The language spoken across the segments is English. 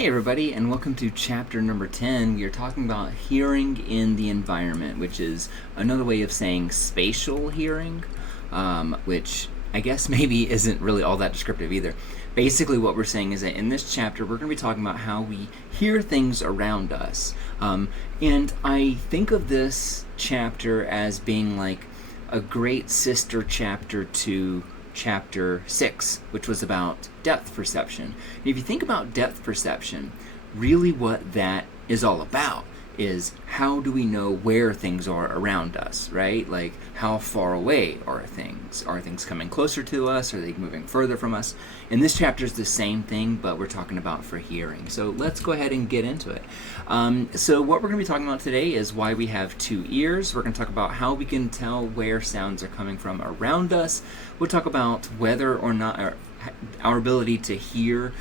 Hey everybody, and welcome to chapter number 10. We are talking about hearing in the environment, which is another way of saying spatial hearing, which I guess maybe isn't really all that descriptive either. Basically what we're saying is that in this chapter we're going to be talking about how we hear things around us. And I think of this chapter as being like a great sister chapter to chapter 6, which was about depth perception. And if you think about depth perception, really what that is all about is how do we know where things are around us, right? Like how far away are things? Are things coming closer to us? Are they moving further from us? And this chapter is the same thing, but we're talking about for hearing. So let's go ahead and get into it. So what we're going to be talking about today is why we have two ears. We're going to talk about how we can tell where sounds are coming from around us. We'll talk about whether or not our ability to hear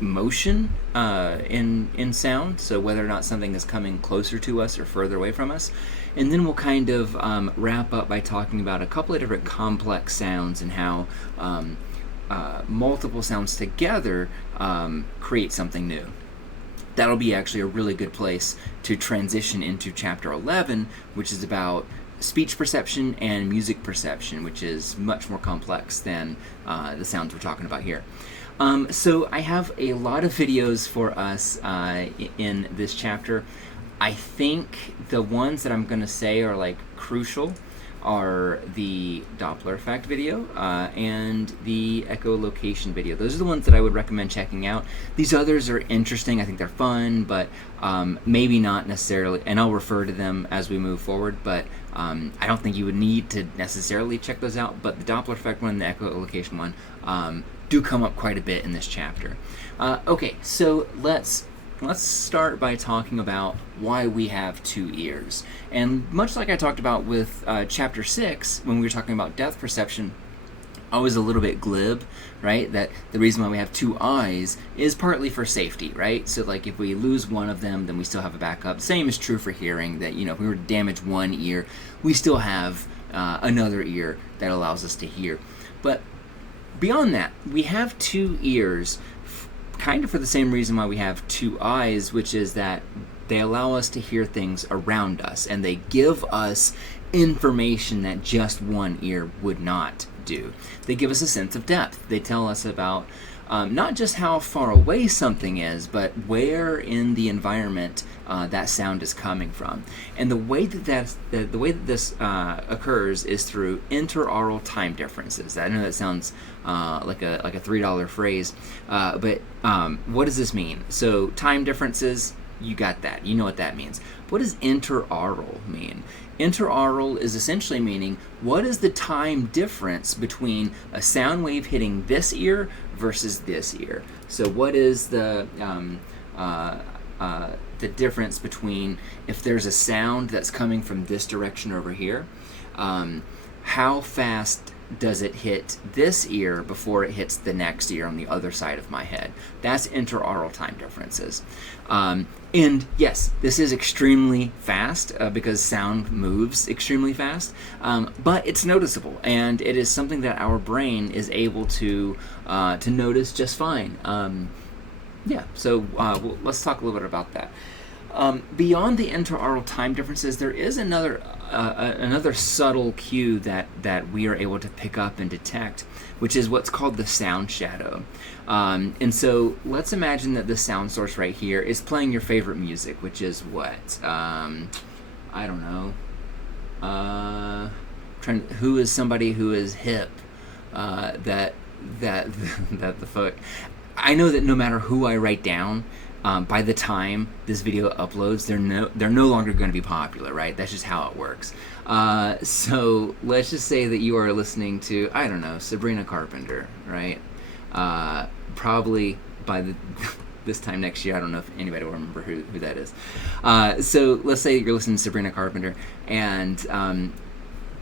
motion in sound, so whether or not something is coming closer to us or further away from us. And then we'll kind of wrap up by talking about a couple of different complex sounds and how multiple sounds together create something new. That'll be actually a really good place to transition into chapter 11, which is about speech perception and music perception, which is much more complex than the sounds we're talking about here. So I have a lot of videos for us in this chapter. I think the ones that I'm going to say are like crucial are the Doppler effect video and the echolocation video. Those are the ones that I would recommend checking out. These others are interesting. I think they're fun, but maybe not necessarily, and I'll refer to them as we move forward, but I don't think you would need to necessarily check those out, but the Doppler effect one and the echolocation one do come up quite a bit in this chapter. Okay, so let's start by talking about why we have two ears. And much like I talked about with chapter 6, when we were talking about depth perception, I was a little bit glib, right? That the reason why we have two eyes is partly for safety, right? So like if we lose one of them, then we still have a backup. Same is true for hearing, that, you know, if we were to damage one ear, we still have another ear that allows us to hear. But beyond that, we have two ears kind of for the same reason why we have two eyes, which is that they allow us to hear things around us, and they give us information that just one ear would not do. They give us a sense of depth. They tell us about not just how far away something is, but where in the environment that sound is coming from. And the way that this occurs is through interaural time differences. I know that sounds like a $3 phrase, but what does this mean? So time differences, you got that. You know what that means. What does interaural mean? Interaural is essentially meaning what is the time difference between a sound wave hitting this ear versus this ear. So what is the difference between if there's a sound that's coming from this direction over here, how fast does it hit this ear before it hits the next ear on the other side of my head? That's interaural time differences. And yes, this is extremely fast because sound moves extremely fast, but it's noticeable, and it is something that our brain is able to notice just fine. So let's talk a little bit about that. Beyond the interaural time differences, there is another subtle cue that we are able to pick up and detect, which is what's called the sound shadow. And so let's imagine that the sound source right here is playing your favorite music, which is what? I don't know. Who is somebody who is hip? That the fuck. I know that no matter who I write down, by the time this video uploads, they're no longer going to be popular, right? That's just how it works. So let's just say that you are listening to, I don't know, Sabrina Carpenter, right? Probably by this time next year, I don't know if anybody will remember who that is. So let's say you're listening to Sabrina Carpenter, and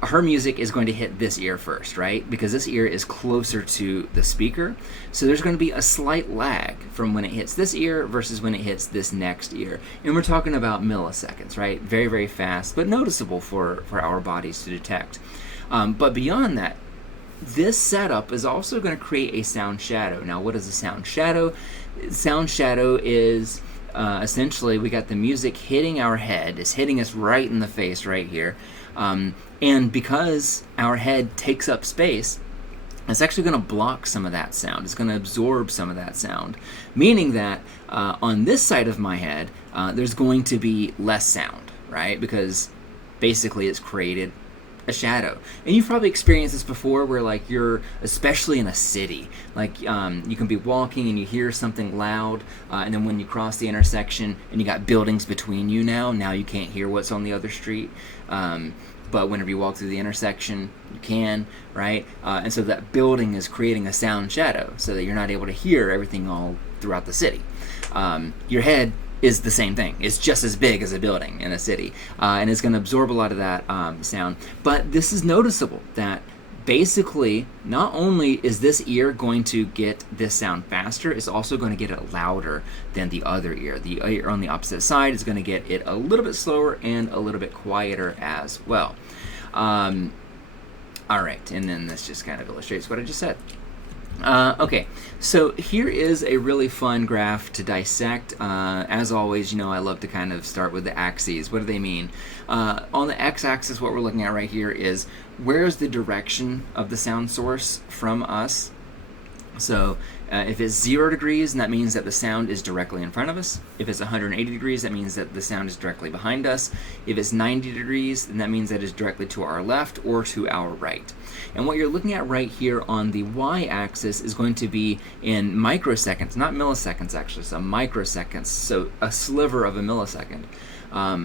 her music is going to hit this ear first, right? Because this ear is closer to the speaker. So there's going to be a slight lag from when it hits this ear versus when it hits this next ear. And we're talking about milliseconds, right? Very, very fast, but noticeable for our bodies to detect. But beyond that, this setup is also going to create a sound shadow. Now, what is a sound shadow? Sound shadow is essentially we got the music hitting our head. It's hitting us right in the face right here. And because our head takes up space, it's actually going to block some of that sound. It's going to absorb some of that sound, meaning that on this side of my head, there's going to be less sound, right? Because basically it's created a shadow. And you've probably experienced this before where like you're, especially in a city, like you can be walking and you hear something loud, and then when you cross the intersection and you got buildings between you now you can't hear what's on the other street. But whenever you walk through the intersection, you can, right? And so that building is creating a sound shadow so that you're not able to hear everything all throughout the city. Your head is the same thing. It's just as big as a building in a city, and it's going to absorb a lot of that sound. But this is noticeable that basically not only is this ear going to get this sound faster, it's also going to get it louder than the other ear. The ear on the opposite side is going to get it a little bit slower and a little bit quieter as well. All right, and then this just kind of illustrates what I just said. Okay, so here is a really fun graph to dissect. As always, I love to kind of start with the axes. What do they mean? On the x-axis, what we're looking at right here is where's the direction of the sound source from us. So if it's 0 degrees, then that means that the sound is directly in front of us. If it's 180 degrees, that means that the sound is directly behind us. If it's 90 degrees, then that means that it's directly to our left or to our right. And what you're looking at right here on the y-axis is going to be in microseconds, not milliseconds actually, so microseconds, so a sliver of a millisecond,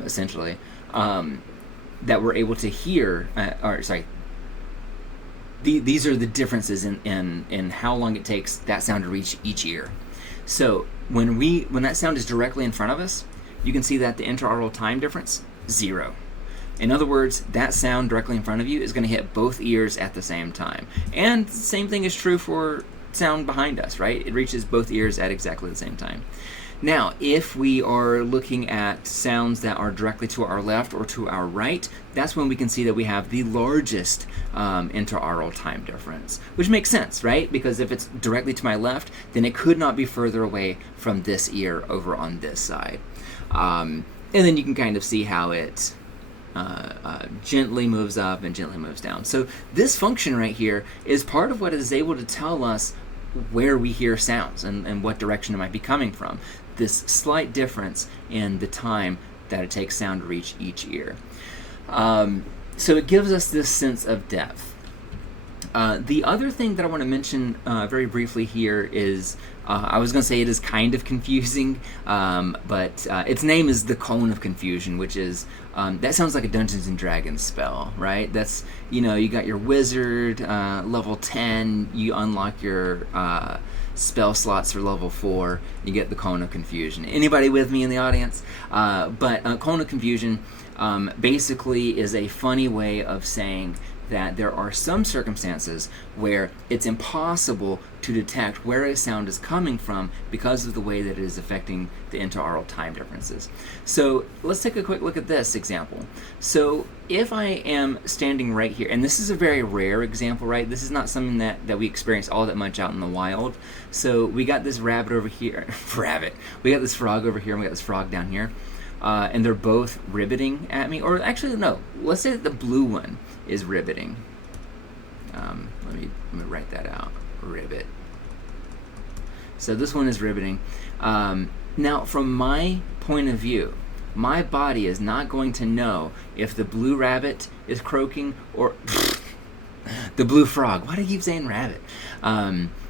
essentially, that we're able to hear, these are the differences in how long it takes that sound to reach each ear. So when that sound is directly in front of us, you can see that the interaural time difference, 0. In other words, that sound directly in front of you is going to hit both ears at the same time. And the same thing is true for sound behind us, right? It reaches both ears at exactly the same time. Now, if we are looking at sounds that are directly to our left or to our right, that's when we can see that we have the largest interaural time difference, which makes sense, right? Because if it's directly to my left, then it could not be further away from this ear over on this side. And then you can kind of see how it gently moves up and gently moves down. So this function right here is part of what is able to tell us where we hear sounds and what direction it might be coming from. This slight difference in the time that it takes sound to reach each ear. So it gives us this sense of depth. The other thing that I want to mention very briefly here is, I was going to say it is kind of confusing, but its name is the Cone of Confusion, which is, that sounds like a Dungeons and Dragons spell, right? That's, you got your wizard, level 10, you unlock your spell slots for level 4, you get the Cone of Confusion. Anybody with me in the audience? But Cone of Confusion basically is a funny way of saying that there are some circumstances where it's impossible to detect where a sound is coming from because of the way that it is affecting the interaural time differences. So let's take a quick look at this example. So if I am standing right here, and this is a very rare example, right? This is not something that we experience all that much out in the wild. So we got this rabbit over here, we got this frog over here, and we got this frog down here. And they're both ribbiting at me, or actually no, let's say that the blue one is ribbiting. Let me write that out, ribbit. So this one is ribbiting. Now from my point of view, my body is not going to know if the blue rabbit is croaking or the blue frog. Why do I keep saying rabbit?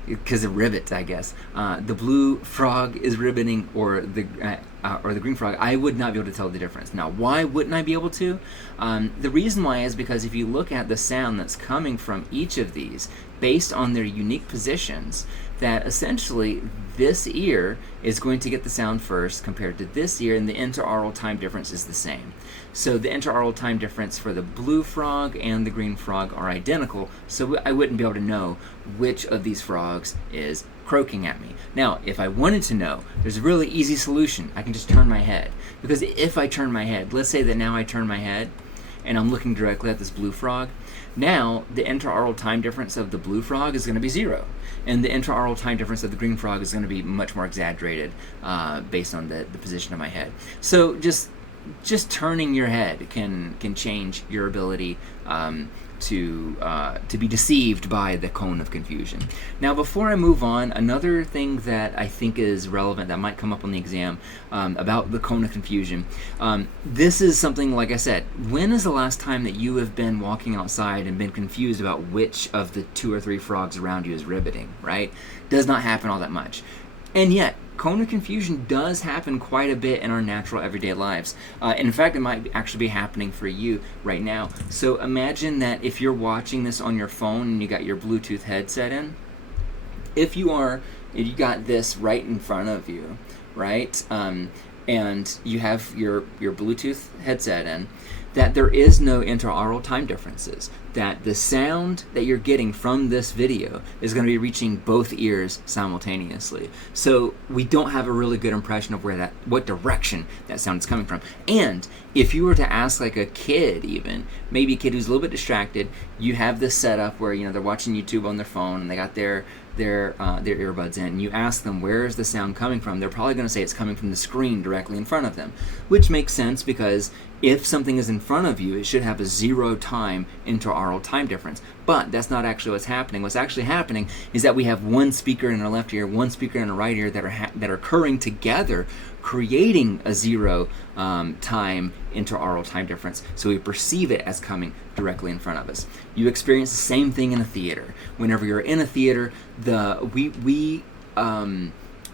Because of ribbit, I guess. The blue frog is ribbiting or the green frog. I would not be able to tell the difference. Now, why wouldn't I be able to? The reason why is because if you look at the sound that's coming from each of these, based on their unique positions, that essentially this ear is going to get the sound first compared to this ear, and the interaural time difference is the same. So the interaural time difference for the blue frog and the green frog are identical, so I wouldn't be able to know which of these frogs is croaking at me. Now, if I wanted to know, there's a really easy solution. I can just turn my head. Because if I turn my head, let's say that now I turn my head, and I'm looking directly at this blue frog, now the interaural time difference of the blue frog is going to be 0. And the interaural time difference of the green frog is going to be much more exaggerated based on the position of my head. So just turning your head can change your ability to be deceived by the cone of confusion. Now, before I move on, another thing that I think is relevant that might come up on the exam about the cone of confusion. This is something, like I said, when is the last time that you have been walking outside and been confused about which of the 2 or 3 frogs around you is ribbiting, right? Does not happen all that much. And yet, cone of confusion does happen quite a bit in our natural everyday lives. In fact, it might actually be happening for you right now. So imagine that if you're watching this on your phone and you got your Bluetooth headset in, if you got this right in front of you, right, and you have your Bluetooth headset in, that there is no interaural time differences, that the sound that you're getting from this video is going to be reaching both ears simultaneously. So we don't have a really good impression of what direction that sound is coming from. And if you were to ask like a kid, even maybe a kid who's a little bit distracted, you have this set up where they're watching YouTube on their phone and they got their earbuds in, and you ask them where is the sound coming from, they're probably going to say it's coming from the screen directly in front of them, which makes sense because if something is in front of you, it should have a 0 time interaural time difference. But that's not actually what's happening. What's actually happening is that we have one speaker in our left ear, one speaker in our right ear that are occurring together, creating a 0 time interaural time difference. So we perceive it as coming directly in front of us. You experience the same thing in a theater. Whenever you're in a theater, we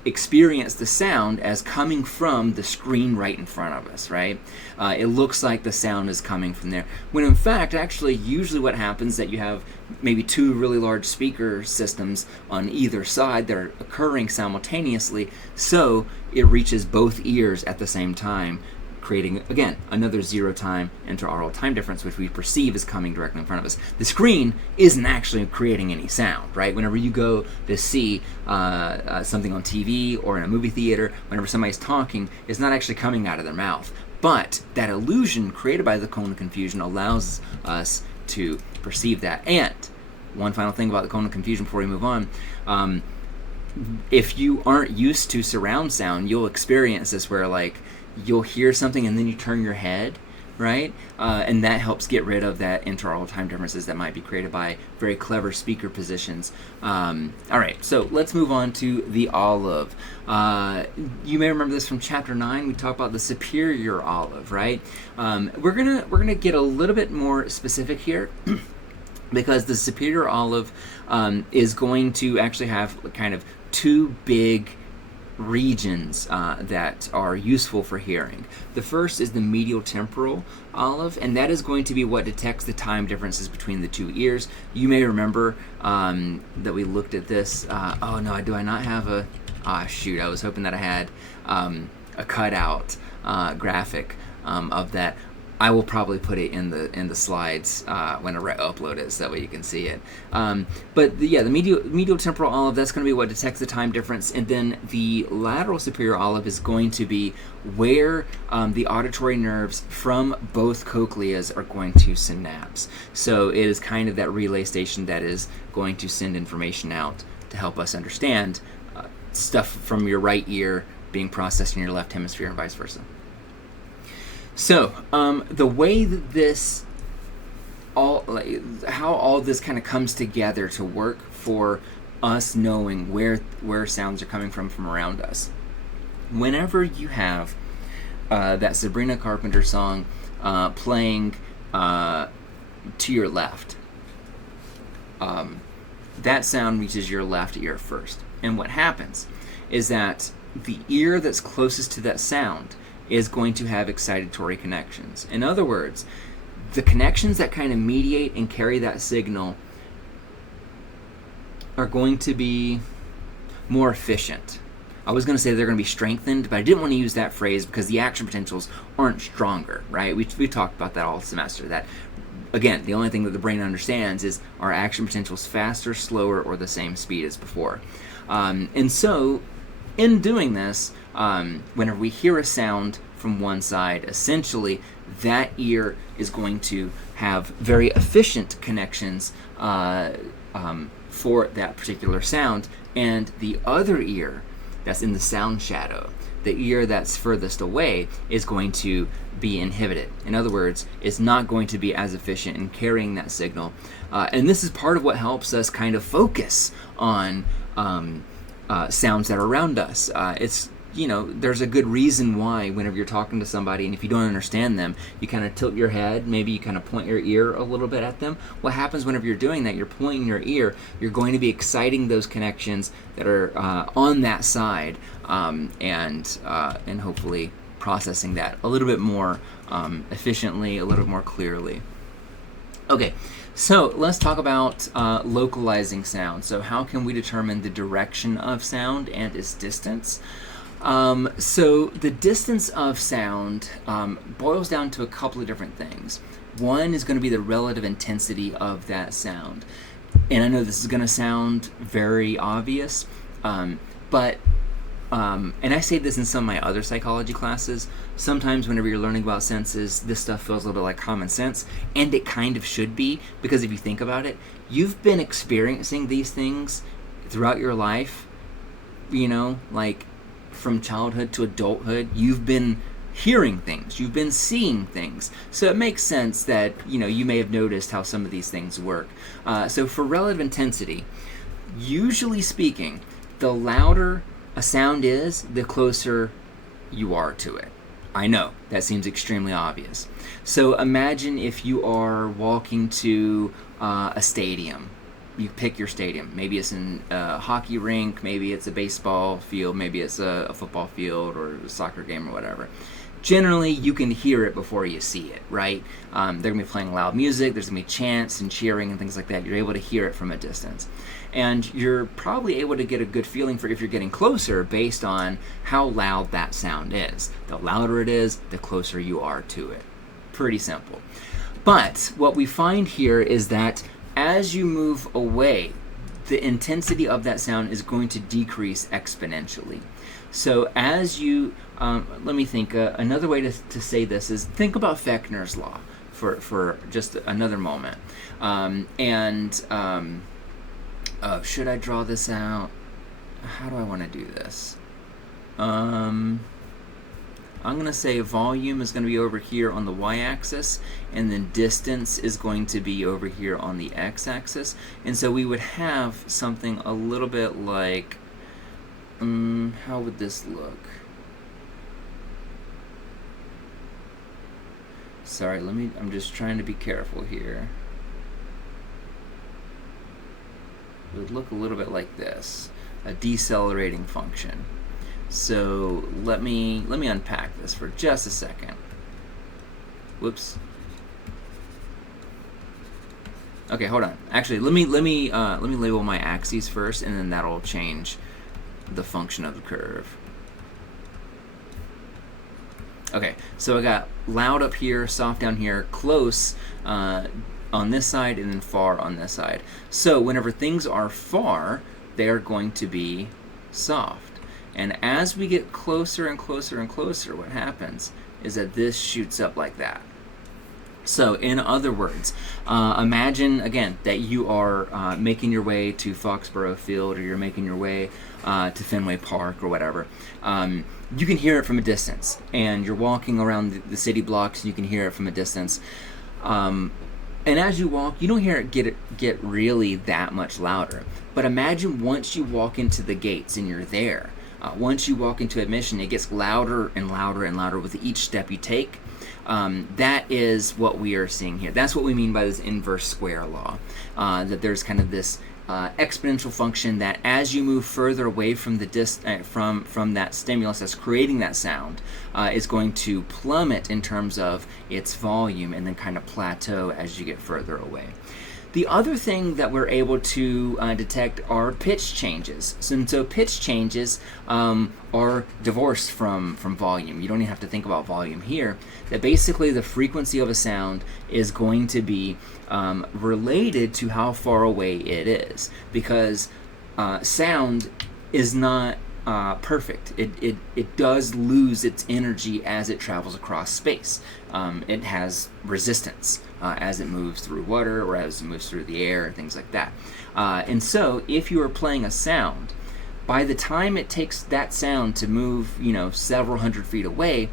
experience the sound as coming from the screen right in front of us, right? It looks like the sound is coming from there, when in fact, actually, usually what happens is that you have maybe 2 really large speaker systems on either side that are occurring simultaneously, so it reaches both ears at the same time, creating, again, another 0 time interaural time difference, which we perceive as coming directly in front of us. The screen isn't actually creating any sound, right? Whenever you go to see something on TV or in a movie theater, whenever somebody's talking, it's not actually coming out of their mouth. But that illusion created by the cone of confusion allows us to perceive that. And one final thing about the cone of confusion before we move on, if you aren't used to surround sound, you'll experience this where you'll hear something and then you turn your head, right? And that helps get rid of that interaural time differences that might be created by very clever speaker positions. All right, so let's move on to the olive. You may remember this from chapter 9. We talked about the superior olive, right? We're gonna get a little bit more specific here because the superior olive is going to actually have kind of 2 big regions that are useful for hearing. The first is the medial temporal olive, and that is going to be what detects the time differences between the 2 ears. You may remember that we looked at this. Oh no, do I not have a... shoot, I was hoping that I had a cutout graphic of that. I will probably put it in the slides whenever I upload it, so that way you can see it. But the medial temporal olive, that's going to be what detects the time difference, and then the lateral superior olive is going to be where the auditory nerves from both cochleas are going to synapse. So it is kind of that relay station that is going to send information out to help us understand stuff from your right ear being processed in your left hemisphere and vice versa. So, the way that how all this kind of comes together to work for us knowing where sounds are coming from around us. Whenever you have that Sabrina Carpenter song playing to your left, that sound reaches your left ear first. And what happens is that the ear that's closest to that sound is going to have excitatory connections. In other words, the connections that kind of mediate and carry that signal are going to be more efficient. I was going to say they're going to be strengthened, but I didn't want to use that phrase because the action potentials aren't stronger, right? We talked about that all semester, that again, the only thing that the brain understands is are action potentials faster, slower, or the same speed as before. And so in doing this, whenever we hear a sound from one side, essentially that ear is going to have very efficient connections for that particular sound, and the other ear that's in the sound shadow, the ear that's furthest away, is going to be inhibited. In other words, it's not going to be as efficient in carrying that signal. And this is part of what helps us kind of focus on sounds that are around us. There's a good reason why whenever you're talking to somebody, and if you don't understand them, you kind of tilt your head, maybe you kind of point your ear a little bit at them. What happens whenever you're doing that, you're pointing your ear, you're going to be exciting those connections that are on that side, and hopefully processing that a little bit more efficiently, a little bit more clearly. Okay, so let's talk about localizing sound. So how can we determine the direction of sound and its distance? So the distance of sound boils down to a couple of different things. One is going to be the relative intensity of that sound. And I know this is going to sound very obvious, but and I say this in some of my other psychology classes, sometimes whenever you're learning about senses, this stuff feels a little bit like common sense, and it kind of should be, because if you think about it, you've been experiencing these things throughout your life, like from childhood to adulthood. You've been hearing things, you've been seeing things, so it makes sense that you may have noticed how some of these things work. So for relative intensity, usually speaking, the louder a sound is, the closer you are to it. I know that seems extremely obvious. So imagine if you are walking to a stadium. You pick your stadium. Maybe it's a hockey rink, maybe it's a baseball field, maybe it's a football field or a soccer game or whatever. Generally, you can hear it before you see it, right? They're going to be playing loud music, there's going to be chants and cheering and things like that. You're able to hear it from a distance. And you're probably able to get a good feeling for if you're getting closer based on how loud that sound is. The louder it is, the closer you are to it. Pretty simple. But what we find here is that as you move away, the intensity of that sound is going to decrease exponentially. So as you, let me think, another way to say this is think about Fechner's law for just another moment. Should I draw this out? How do I want to do this? I'm going to say volume is going to be over here on the y-axis, and then distance is going to be over here on the x-axis. And so we would have something a little bit like, how would this look? Sorry, I'm just trying to be careful here. It would look a little bit like this, a decelerating function. So let me unpack this for just a second. Whoops. Okay, hold on. Actually, let me label my axes first, and then that'll change the function of the curve. Okay, so I got loud up here, soft down here, close on this side, and then far on this side. So whenever things are far, they are going to be soft. And as we get closer and closer and closer, what happens is that this shoots up like that. So in other words, imagine again that you are making your way to Foxborough Field, or you're making your way to Fenway Park or whatever. You can hear it from a distance, and you're walking around the city blocks and you can hear it from a distance. And as you walk, you don't hear it get really that much louder. But imagine once you walk into the gates and you're there. Once you walk into admission, it gets louder and louder and louder with each step you take. That is what we are seeing here. That's what we mean by this inverse square law. That there's kind of this exponential function that as you move further away from the from that stimulus that's creating that sound, is going to plummet in terms of its volume and then kind of plateau as you get further away. The other thing that we're able to detect are pitch changes. So pitch changes are divorced from volume. You don't even have to think about volume here. That basically the frequency of a sound is going to be related to how far away it is, because sound is not perfect. It does lose its energy as it travels across space. It has resistance as it moves through water or as it moves through the air and things like that. And so if you are playing a sound, by the time it takes that sound to move, several hundred feet away,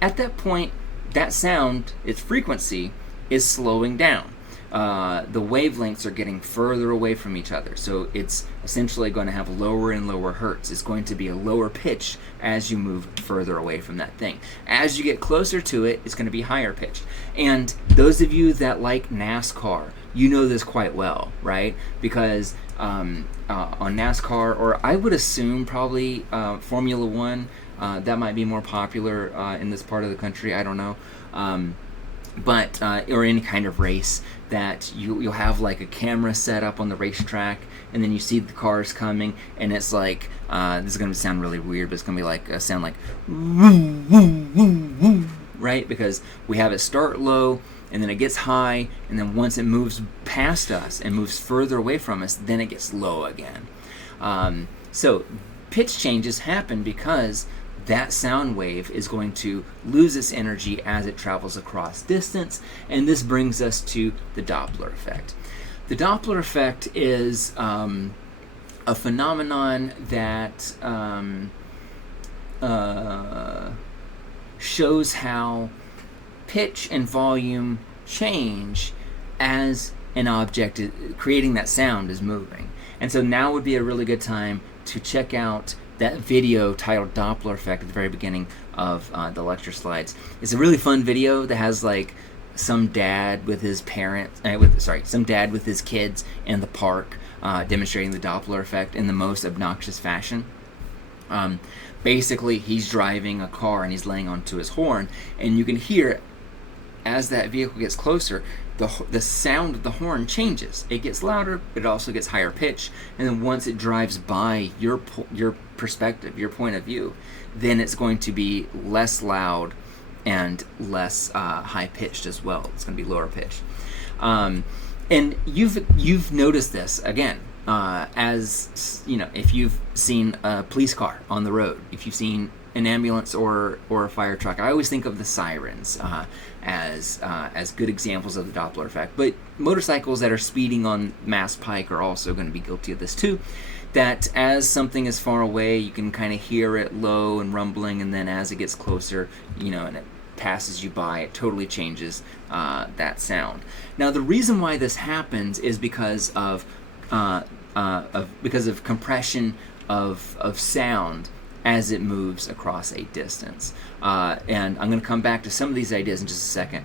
at that point, that sound, its frequency, is slowing down. The wavelengths are getting further away from each other, so it's essentially going to have lower and lower hertz. It's going to be a lower pitch as you move further away from that thing. As you get closer to it, it's going to be higher pitched. And those of you that like NASCAR, you know this quite well, right? Because on NASCAR, or I would assume probably Formula One, that might be more popular in this part of the country, I don't know. But or any kind of race, that you'll have like a camera set up on the racetrack, and then you see the cars coming, and it's like this is going to sound really weird, but it's going to be like a sound like woo, woo, woo, woo, right? Because we have it start low, and then it gets high, and then once it moves past us and moves further away from us, then it gets low again. So pitch changes happen because that sound wave is going to lose its energy as it travels across distance, and this brings us to the Doppler effect. The Doppler effect is a phenomenon that shows how pitch and volume change as an object creating that sound is moving. And so now would be a really good time to check out that video titled Doppler Effect at the very beginning of the lecture slides. It's a really fun video that has like some dad with his parents, some dad with his kids in the park demonstrating the Doppler effect in the most obnoxious fashion. Basically, he's driving a car and he's laying onto his horn, and you can hear as that vehicle gets closer, the sound of the horn changes. It gets louder, but it also gets higher pitch, and then once it drives by your perspective, your point of view, then it's going to be less loud and less high pitched as well. It's going to be lower pitched, and you've noticed this again. As you know, if you've seen a police car on the road, if you've seen an ambulance or a fire truck, I always think of the sirens as good examples of the Doppler effect. But motorcycles that are speeding on Mass Pike are also going to be guilty of this too. That as something is far away, you can kind of hear it low and rumbling, and then as it gets closer, and it passes you by, it totally changes that sound. Now, the reason why this happens is because of compression of sound as it moves across a distance. And I'm going to come back to some of these ideas in just a second.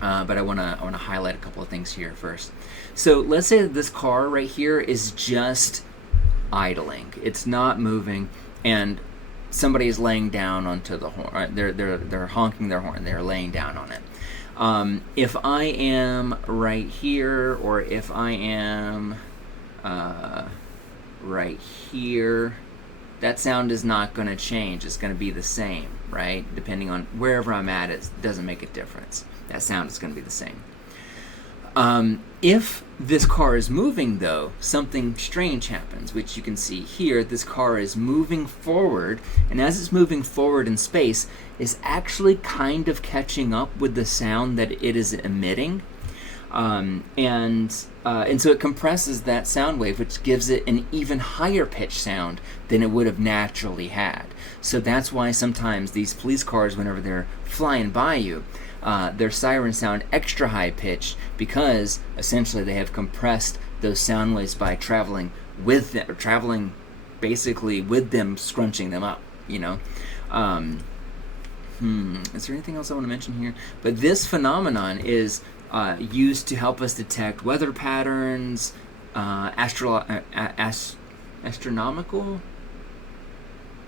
But I want to highlight a couple of things here first. So let's say that this car right here is just idling. It's not moving, and somebody is laying down onto the horn. They're honking their horn. They're laying down on it. If I am right here, or if I am right here, that sound is not going to change. It's going to be the same, right? Depending on wherever I'm at, it doesn't make a difference. That sound is going to be the same. If this car is moving, though, something strange happens, which you can see here. This car is moving forward, and as it's moving forward in space, is actually kind of catching up with the sound that it is emitting. And so it compresses that sound wave, which gives it an even higher pitch sound than it would have naturally had. So that's why sometimes these police cars, whenever they're flying by you, their sirens sound extra high pitched, because essentially they have compressed those sound waves by traveling with them, or traveling basically with them, scrunching them up. Is there anything else I want to mention here? But this phenomenon is used to help us detect weather patterns, astronomical.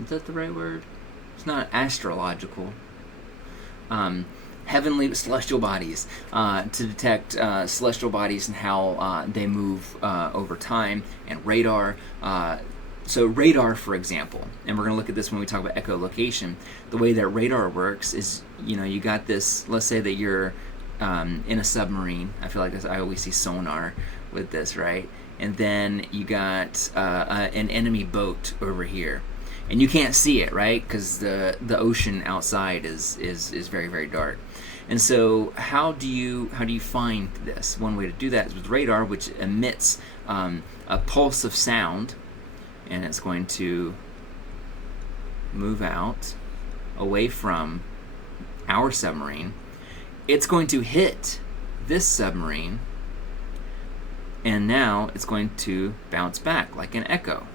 Is that the right word? It's not astrological. Heavenly celestial bodies, to detect celestial bodies and how they move over time, and radar. So radar, for example, and we're going to look at this when we talk about echolocation. The way that radar works is, you got this. Let's say that you're in a submarine. I feel like I always see sonar with this, right? and then you got an enemy boat over here. And you can't see it, right? Because the ocean outside is very, very dark. And so how do you find this? One way to do that is with radar, which emits a pulse of sound, and it's going to move out away from our submarine. It's going to hit this submarine, and now it's going to bounce back like an echo.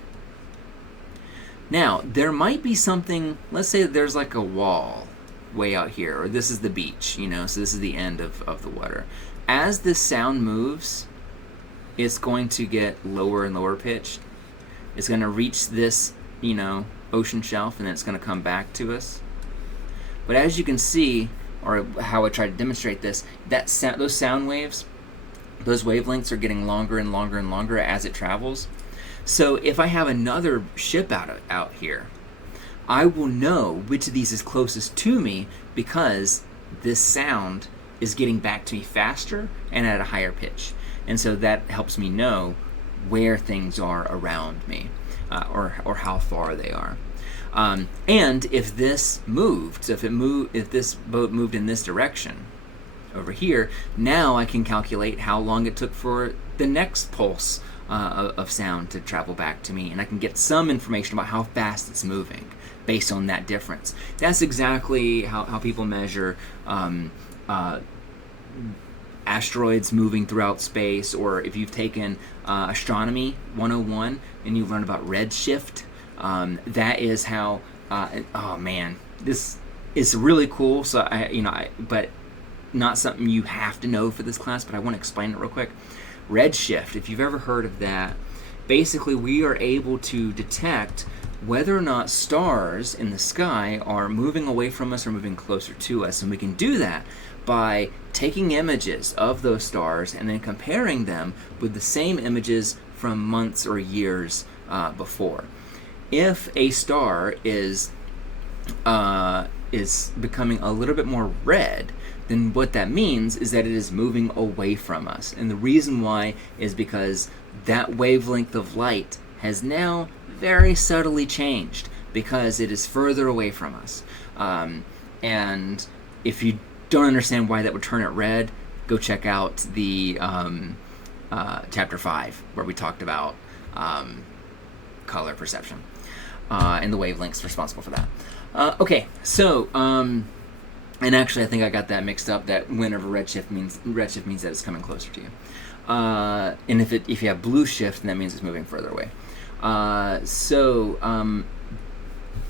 Now, there might be something, let's say there's like a wall way out here, or this is the beach, so this is the end of the water. As this sound moves, it's going to get lower and lower pitched. It's going to reach this, ocean shelf, and then it's going to come back to us. But as you can see, or how I try to demonstrate this, those sound waves, those wavelengths are getting longer and longer and longer as it travels. So if I have another ship out here, I will know which of these is closest to me because this sound is getting back to me faster and at a higher pitch. And so that helps me know where things are around me, or how far they are. And if this moved, so if this boat moved in this direction over here, now I can calculate how long it took for the next pulse of sound to travel back to me, and I can get some information about how fast it's moving based on that difference. That's exactly how people measure asteroids moving throughout space, or if you've taken astronomy 101 and you've learned about redshift, that is how oh man, this is really cool. So but not something you have to know for this class, but I want to explain it real quick. Redshift, if you've ever heard of that, basically we are able to detect whether or not stars in the sky are moving away from us or moving closer to us. And we can do that by taking images of those stars and then comparing them with the same images from months or years before. If a star is becoming a little bit more red, then what that means is that it is moving away from us. And the reason why is because that wavelength of light has now very subtly changed because it is further away from us. And if you don't understand why that would turn it red, go check out the chapter 5 where we talked about color perception and the wavelengths responsible for that. Okay, so and actually I think I got that mixed up, that whenever redshift means that it's coming closer to you. And if you have blue shift, then that means it's moving further away.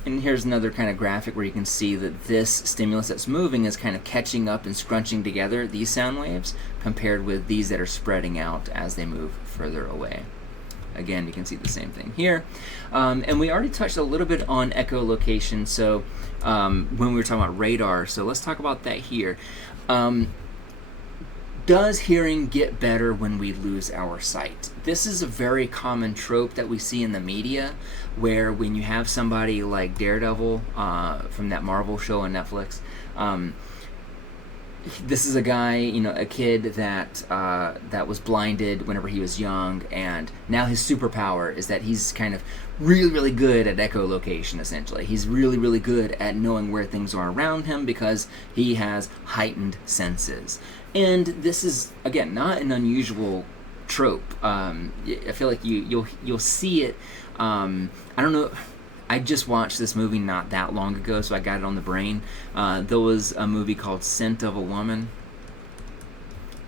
And here's another kind of graphic where you can see that this stimulus that's moving is kind of catching up and scrunching together these sound waves compared with these that are spreading out as they move further away. Again, you can see the same thing here. And we already touched a little bit on echolocation, so when we were talking about radar, so let's talk about that here. Does hearing get better when we lose our sight? This is a very common trope that we see in the media, where when you have somebody like Daredevil from that Marvel show on Netflix, this is a guy, a kid that was blinded whenever he was young, and now his superpower is that he's kind of really, really good at echolocation, essentially. He's really, really good at knowing where things are around him because he has heightened senses. And this is, again, not an unusual trope. I feel like you'll see it. I don't know. I just watched this movie not that long ago, so I got it on the brain. There was a movie called Scent of a Woman.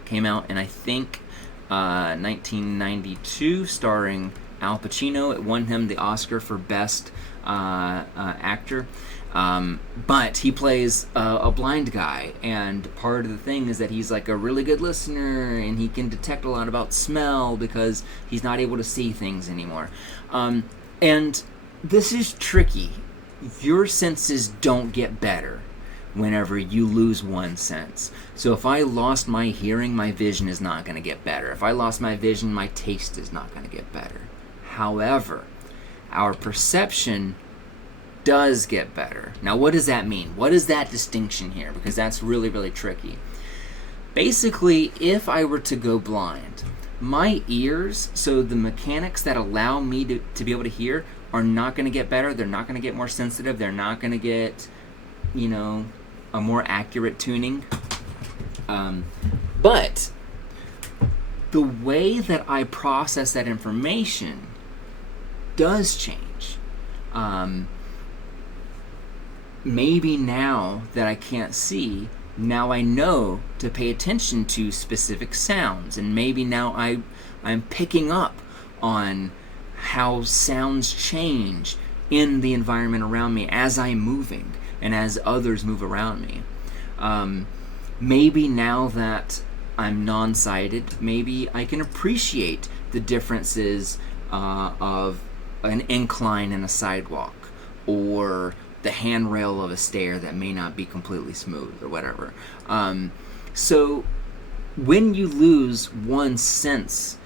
Came out in, I think, 1992, starring Al Pacino. It won him the Oscar for Best Actor. But he plays a blind guy, and part of the thing is that he's like a really good listener, and he can detect a lot about smell because he's not able to see things anymore. And this is tricky. Your senses don't get better whenever you lose one sense. So if I lost my hearing, my vision is not going to get better. If I lost my vision, my taste is not going to get better. However, our perception does get better. Now, what does that mean? What is that distinction here? Because that's really, really tricky. Basically, if I were to go blind, my ears, so the mechanics that allow me to be able to hear, are not going to get better. They're not going to get more sensitive. They're not going to get, a more accurate tuning. But the way that I process that information does change. Maybe now that I can't see, now I know to pay attention to specific sounds, and maybe now I'm picking up on how sounds change in the environment around me as I'm moving and as others move around me. Maybe now that I'm non-sighted, maybe I can appreciate the differences of an incline in a sidewalk, or the handrail of a stair that may not be completely smooth, or whatever. So when you lose one sense,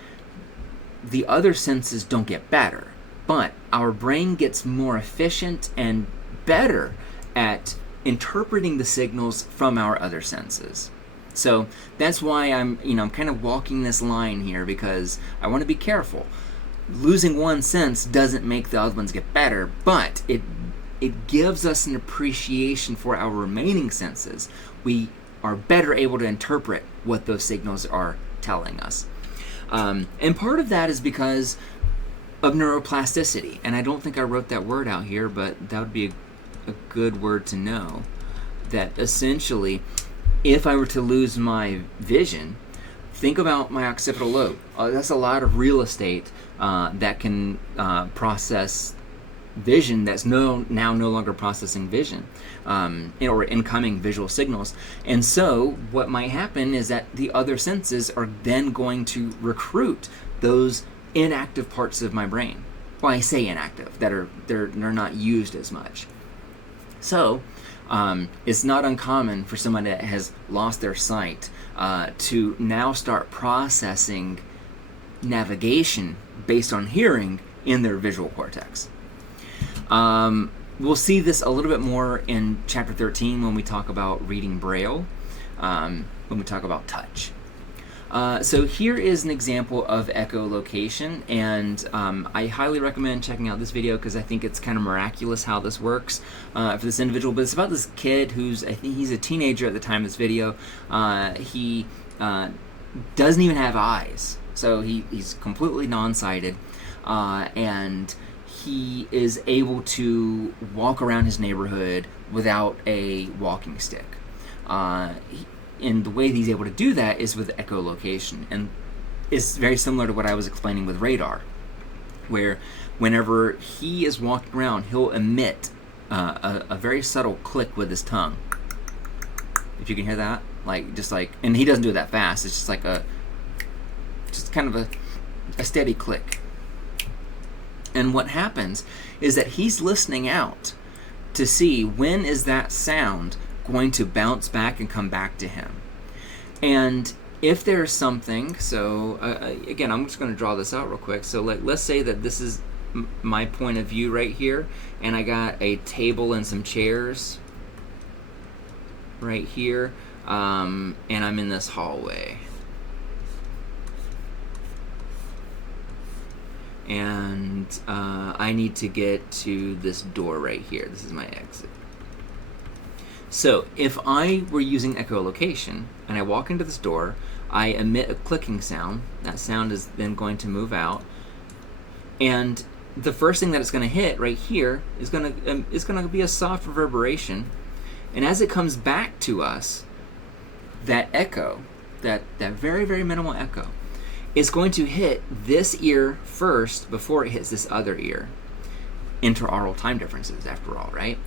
the other senses don't get better, but our brain gets more efficient and better at interpreting the signals from our other senses. So that's why I'm kind of walking this line here, because I want to be careful. Losing one sense doesn't make the other ones get better, but it gives us an appreciation for our remaining senses. We are better able to interpret what those signals are telling us. And part of that is because of neuroplasticity. And I don't think I wrote that word out here, but that would be a good word to know. That essentially, if I were to lose my vision, think about my occipital lobe. That's a lot of real estate that can process vision that's now no longer processing vision or incoming visual signals. And so what might happen is that the other senses are then going to recruit those inactive parts of my brain. Well, I say inactive, they're not used as much. So it's not uncommon for someone that has lost their sight to now start processing navigation based on hearing in their visual cortex. We'll see this a little bit more in chapter 13 when we talk about reading Braille, when we talk about touch. So here is an example of echolocation, and I highly recommend checking out this video because I think it's kind of miraculous how this works for this individual. But it's about this kid who's, I think he's a teenager at the time of this video. He doesn't even have eyes, so he's completely non-sighted, and he is able to walk around his neighborhood without a walking stick. And the way that he's able to do that is with echolocation. And it's very similar to what I was explaining with radar, where whenever he is walking around, he'll emit a very subtle click with his tongue. If you can hear that, and he doesn't do it that fast. It's just kind of a steady click. And what happens is that he's listening out to see when is that sound going to bounce back and come back to him. And if there's something, so again, I'm just going to draw this out real quick. So let's say that this is my point of view right here, and I got a table and some chairs right here, and I'm in this hallway. And I need to get to this door right here. This is my exit. So if I were using echolocation and I walk into this door, I emit a clicking sound. That sound is then going to move out, and the first thing that it's going to hit right here is going to be a soft reverberation. And as it comes back to us, that echo, that very, very minimal echo, is going to hit this ear first before it hits this other ear. Interaural time differences, after all, right?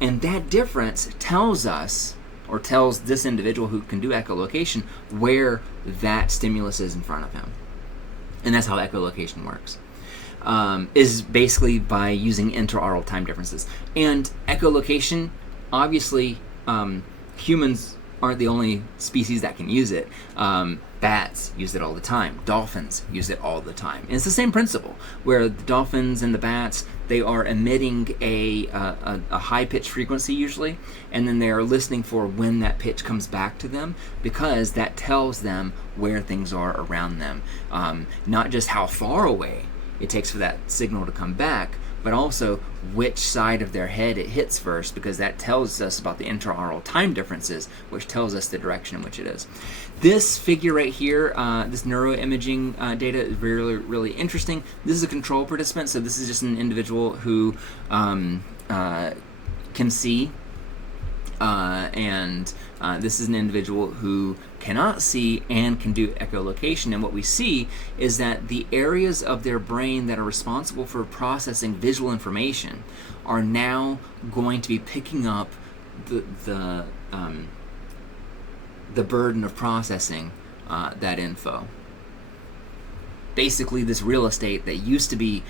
And that difference tells us, or tells this individual who can do echolocation, where that stimulus is in front of him. And that's how echolocation works. Is basically by using interaural time differences. And echolocation, obviously, humans aren't the only species that can use it. Bats use it all the time. Dolphins use it all the time. And it's the same principle, where the dolphins and the bats, they are emitting a high-pitched frequency usually, and then they are listening for when that pitch comes back to them, because that tells them where things are around them. Not just how far away it takes for that signal to come back, but also which side of their head it hits first, because that tells us about the interaural time differences, which tells us the direction in which it is. This figure right here, this neuroimaging data is really, really interesting. This is a control participant, so this is just an individual who can see, and this is an individual who cannot see and can do echolocation. And what we see is that the areas of their brain that are responsible for processing visual information are now going to be picking up the burden of processing that info. Basically, this real estate that used to be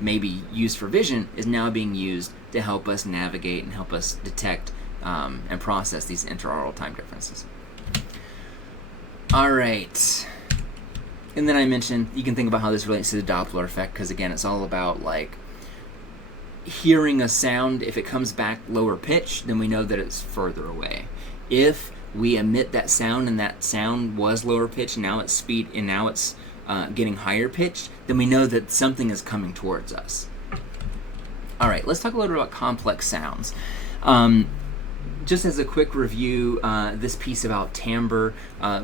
maybe used for vision is now being used to help us navigate and help us detect and process these interaural time differences. All right. And then I mentioned, you can think about how this relates to the Doppler effect, because again, it's all about like hearing a sound. If it comes back lower pitch, then we know that it's further away. If we emit that sound and that sound was lower pitch, now it's speed, and now it's getting higher pitched, then we know that something is coming towards us. All right, let's talk a little bit about complex sounds. Just as a quick review, this piece about timbre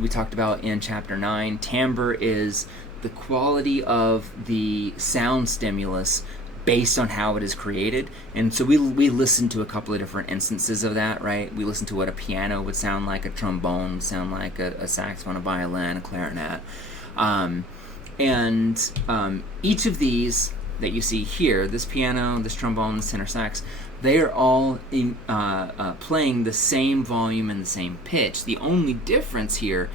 we talked about in Chapter 9. Timbre is the quality of the sound stimulus based on how it is created. And so we listened to a couple of different instances of that, right? We listened to what a piano would sound like, a trombone would sound like, a saxophone, a violin, a clarinet. Each of these that you see here, this piano, this trombone, this tenor sax, they are all playing the same volume and the same pitch. The only difference here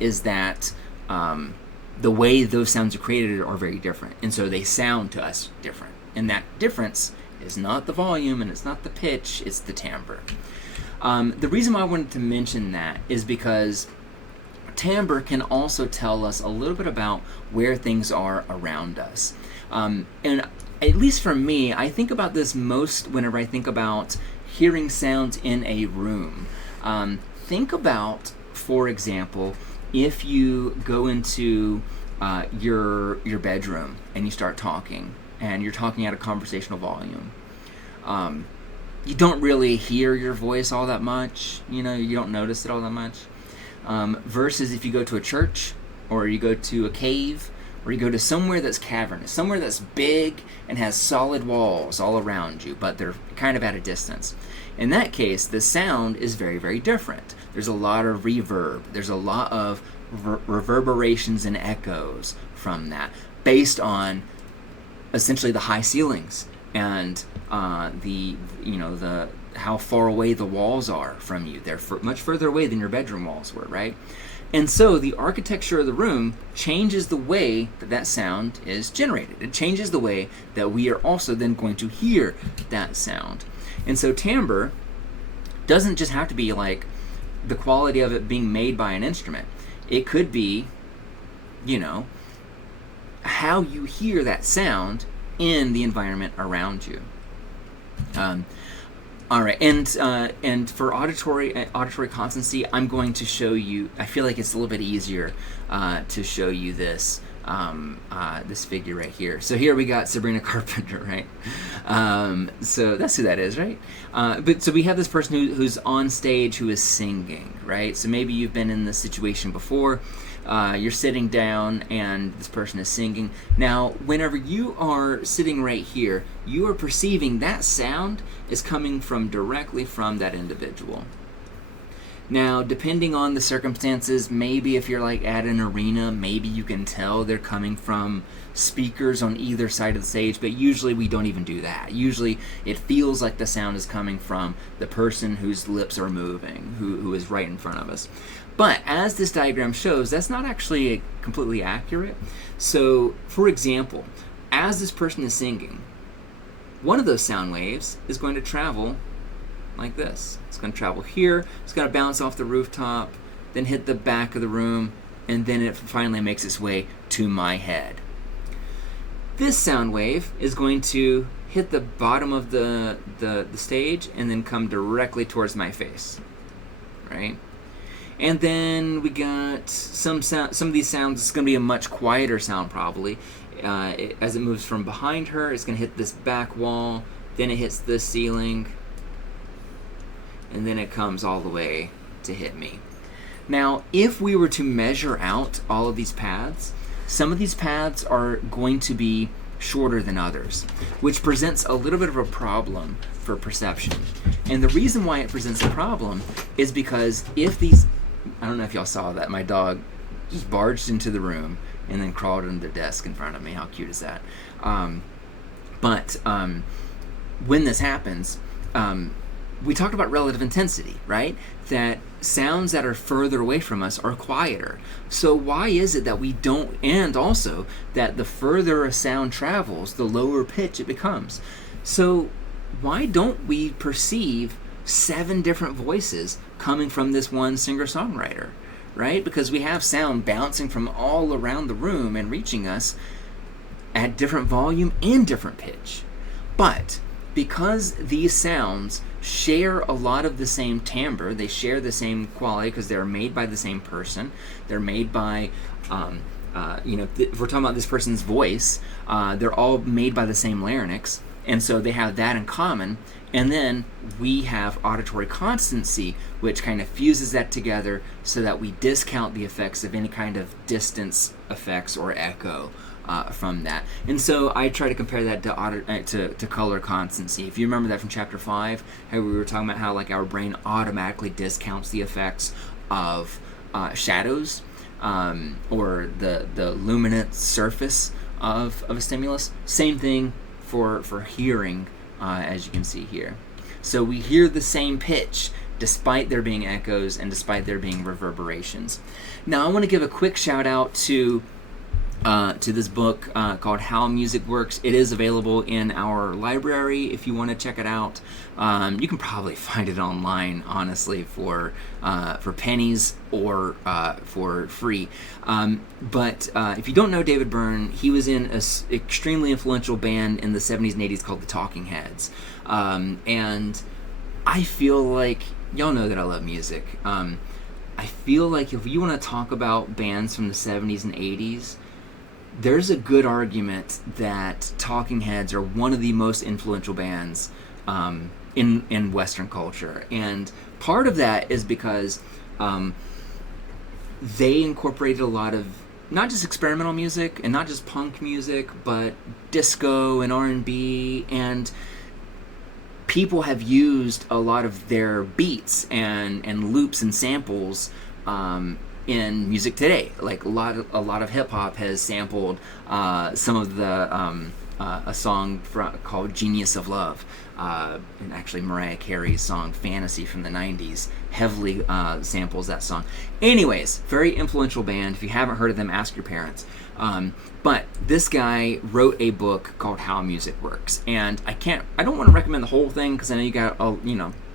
is that the way those sounds are created are very different, and so they sound to us different. And that difference is not the volume and it's not the pitch, it's the timbre. The reason why I wanted to mention that is because timbre can also tell us a little bit about where things are around us. And at least for me, I think about this most whenever I think about hearing sounds in a room. Think about, for example, if you go into your bedroom and you start talking, and you're talking at a conversational volume. You don't really hear your voice all that much. You don't notice it all that much. Versus if you go to a church, or you go to a cave, or you go to somewhere that's cavernous, somewhere that's big and has solid walls all around you, but they're kind of at a distance. In that case, the sound is very, very different. There's a lot of reverb. There's a lot of reverberations and echoes from that, based on essentially the high ceilings and the how far away the walls are from you. They're much further away than your bedroom walls were, right? And so the architecture of the room changes the way that sound is generated. It changes the way that we are also then going to hear that sound. And so timbre doesn't just have to be like the quality of it being made by an instrument. It could be, how you hear that sound in the environment around you. All right, and for auditory constancy, I'm going to show you. I feel like it's a little bit easier to show you this this figure right here. So here we got Sabrina Carpenter, right? So that's who that is, right? But so we have this person who's on stage who is singing, right? So maybe you've been in this situation before. You're sitting down and this person is singing. Now, whenever you are sitting right here, you are perceiving that sound is coming directly from that individual. Now, depending on the circumstances, maybe if you're like at an arena, maybe you can tell they're coming from speakers on either side of the stage, but usually we don't even do that. Usually it feels like the sound is coming from the person whose lips are moving, who is right in front of us. But as this diagram shows, that's not actually completely accurate. So, for example, as this person is singing, one of those sound waves is going to travel like this. It's going to travel here, it's going to bounce off the rooftop, then hit the back of the room, and then it finally makes its way to my head. This sound wave is going to hit the bottom of the stage and then come directly towards my face, right? And then we got some of these sounds. It's going to be a much quieter sound probably. As it moves from behind her, it's going to hit this back wall, then it hits the ceiling, and then it comes all the way to hit me. Now, if we were to measure out all of these paths, some of these paths are going to be shorter than others, which presents a little bit of a problem for perception. And the reason why it presents a problem is because if these, I don't know if y'all saw that, my dog just barged into the room and then crawled under the desk in front of me. How cute is that? But when this happens, we talked about relative intensity, right? That sounds that are further away from us are quieter. So why is it that we don't, and also that the further a sound travels, the lower pitch it becomes? So why don't we perceive 7 different voices coming from this one singer-songwriter, right? Because we have sound bouncing from all around the room and reaching us at different volume and different pitch. But because these sounds share a lot of the same timbre, they share the same quality because they're made by the same person. They're made by, if we're talking about this person's voice, they're all made by the same larynx, and so they have that in common. And then we have auditory constancy, which kind of fuses that together so that we discount the effects of any kind of distance effects or echo from that. And so I try to compare that to color constancy. If you remember that from chapter 5, how we were talking about how like our brain automatically discounts the effects of shadows or the luminant surface of a stimulus. Same thing for hearing, as you can see here. So we hear the same pitch despite there being echoes and despite there being reverberations. Now I want to give a quick shout out to this book called How Music Works. It is available in our library if you want to check it out. You can probably find it online, honestly, for pennies or for free. But if you don't know David Byrne, he was in an extremely influential band in the 70s and 80s called the Talking Heads. And I feel like, y'all know that I love music. I feel like if you want to talk about bands from the 70s and 80s, there's a good argument that Talking Heads are one of the most influential bands in Western culture. And part of that is because they incorporated a lot of not just experimental music and not just punk music, but disco and R&B, and people have used a lot of their beats and loops and samples in music today. Like a lot of hip hop has sampled some of the a song called "Genius of Love," and actually Mariah Carey's song "Fantasy" from the '90s heavily samples that song. Anyways, very influential band. If you haven't heard of them, ask your parents. But this guy wrote a book called How Music Works, and I don't want to recommend the whole thing because I know you got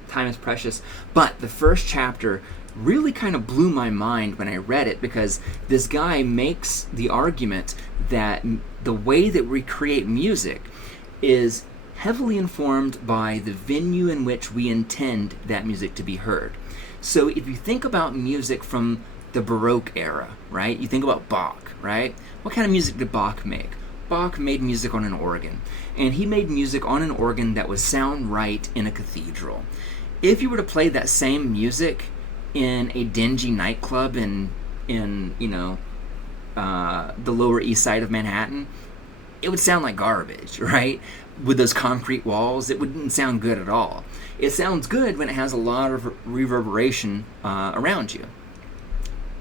time is precious. But the first chapter really kind of blew my mind when I read it, because this guy makes the argument that the way that we create music is heavily informed by the venue in which we intend that music to be heard. So if you think about music from the Baroque era, right? You think about Bach, right? What kind of music did Bach make? Bach made music on an organ, and he made music on an organ that would sound right in a cathedral. If you were to play that same music in a dingy nightclub in the Lower East Side of Manhattan, it would sound like garbage, right? With those concrete walls, it wouldn't sound good at all. It sounds good when it has a lot of reverberation around you.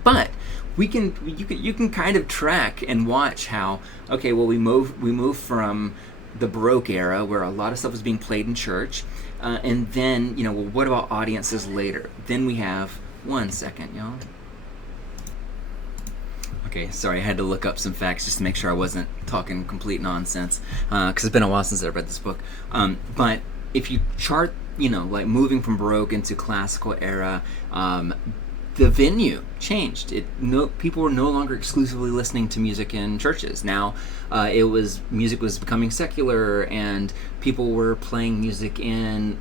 But you can kind of track and watch how, okay, well, we move from the Baroque era where a lot of stuff was being played in church, and then what about audiences later? Then we have, one second, y'all. Okay, sorry, I had to look up some facts just to make sure I wasn't talking complete nonsense, because it's been a while since I read this book. But if you chart like moving from Baroque into classical era, the venue changed. People were no longer exclusively listening to music in churches. Now, music was becoming secular, and people were playing music in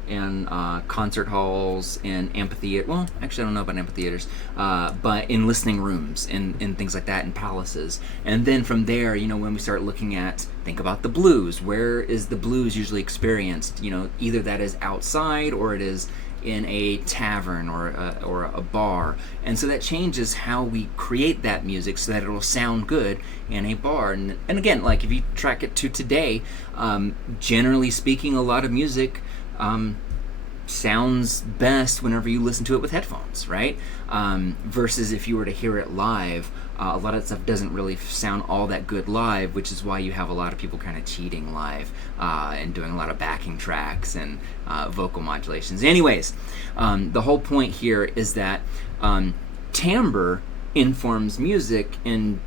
concert halls and amphitheater. Well, actually, I don't know about amphitheaters, but in listening rooms and things like that, in palaces. And then from there, when we start looking at, think about the blues. Where is the blues usually experienced? Either that is outside or it is in a tavern or a bar, and so that changes how we create that music so that it'll sound good in a bar. And again, like if you track it to today, generally speaking, a lot of music sounds best whenever you listen to it with headphones, right? Versus if you were to hear it live, a lot of stuff doesn't really sound all that good live, which is why you have a lot of people kind of cheating live and doing a lot of backing tracks and vocal modulations. Anyways, the whole point here is that timbre informs music, and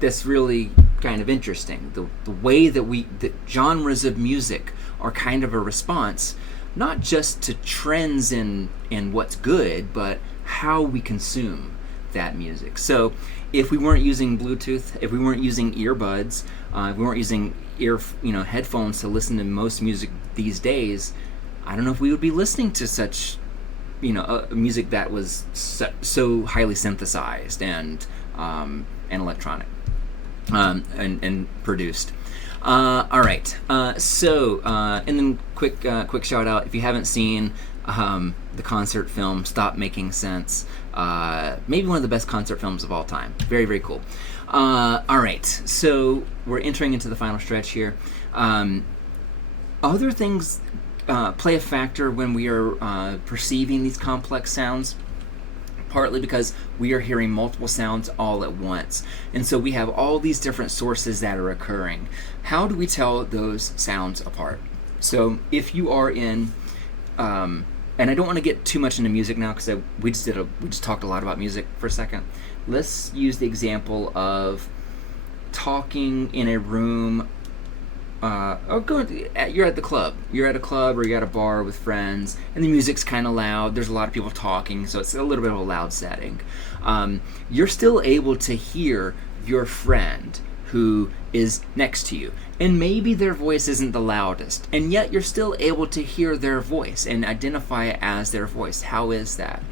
that's really kind of interesting. The way that genres of music are kind of a response, not just to trends in what's good, but how we consume that music. So if we weren't using Bluetooth, if we weren't using earbuds, if we weren't using headphones to listen to most music these days, I don't know if we would be listening to such music that was so highly synthesized and electronic and produced. All right. And then quick shout out, if you haven't seen the concert film Stop Making Sense, maybe one of the best concert films of all time. Very, very cool. All right. So we're entering into the final stretch here. Other things play a factor when we are perceiving these complex sounds, partly because we are hearing multiple sounds all at once. And so we have all these different sources that are occurring. How do we tell those sounds apart? So if you are in, and I don't want to get too much into music now because we just talked a lot about music for a second. Let's use the example of talking in a room. You're at the club. You're at a club or you're at a bar with friends, and the music's kind of loud. There's a lot of people talking, so it's a little bit of a loud setting. You're still able to hear your friend who is next to you, and maybe their voice isn't the loudest, and yet you're still able to hear their voice and identify it as their voice. How is that?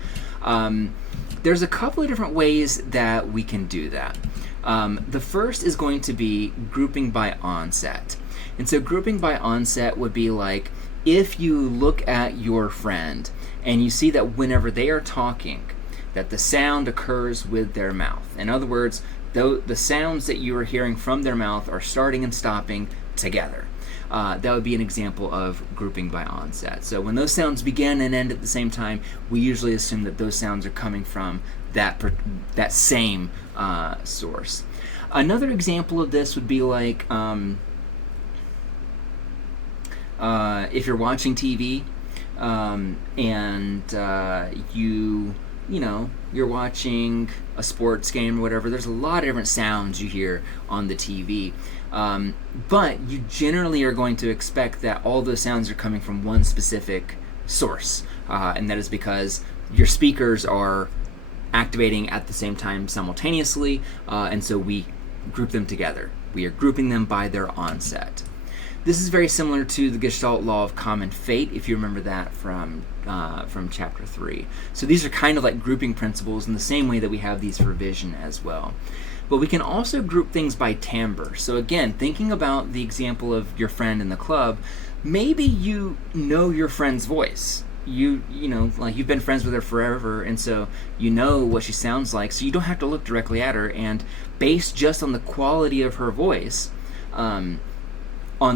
There's a couple of different ways that we can do that. The first is going to be grouping by onset. And so grouping by onset would be like, if you look at your friend and you see that whenever they are talking, that the sound occurs with their mouth. In other words, the sounds that you are hearing from their mouth are starting and stopping together. That would be an example of grouping by onset. So when those sounds begin and end at the same time, we usually assume that those sounds are coming from that same source. Another example of this would be like if you're watching TV and you're watching a sports game or whatever, there's a lot of different sounds you hear on the TV. But you generally are going to expect that all those sounds are coming from one specific source. And that is because your speakers are activating at the same time simultaneously, and so we group them together. We are grouping them by their onset. This is very similar to the Gestalt law of common fate, if you remember that from chapter 3. So these are kind of like grouping principles in the same way that we have these for vision as well. But we can also group things by timbre. So again, thinking about the example of your friend in the club, maybe you know your friend's voice. You know, like you've been friends with her forever, and so you know what she sounds like, so you don't have to look directly at her, and based just on the quality of her voice, on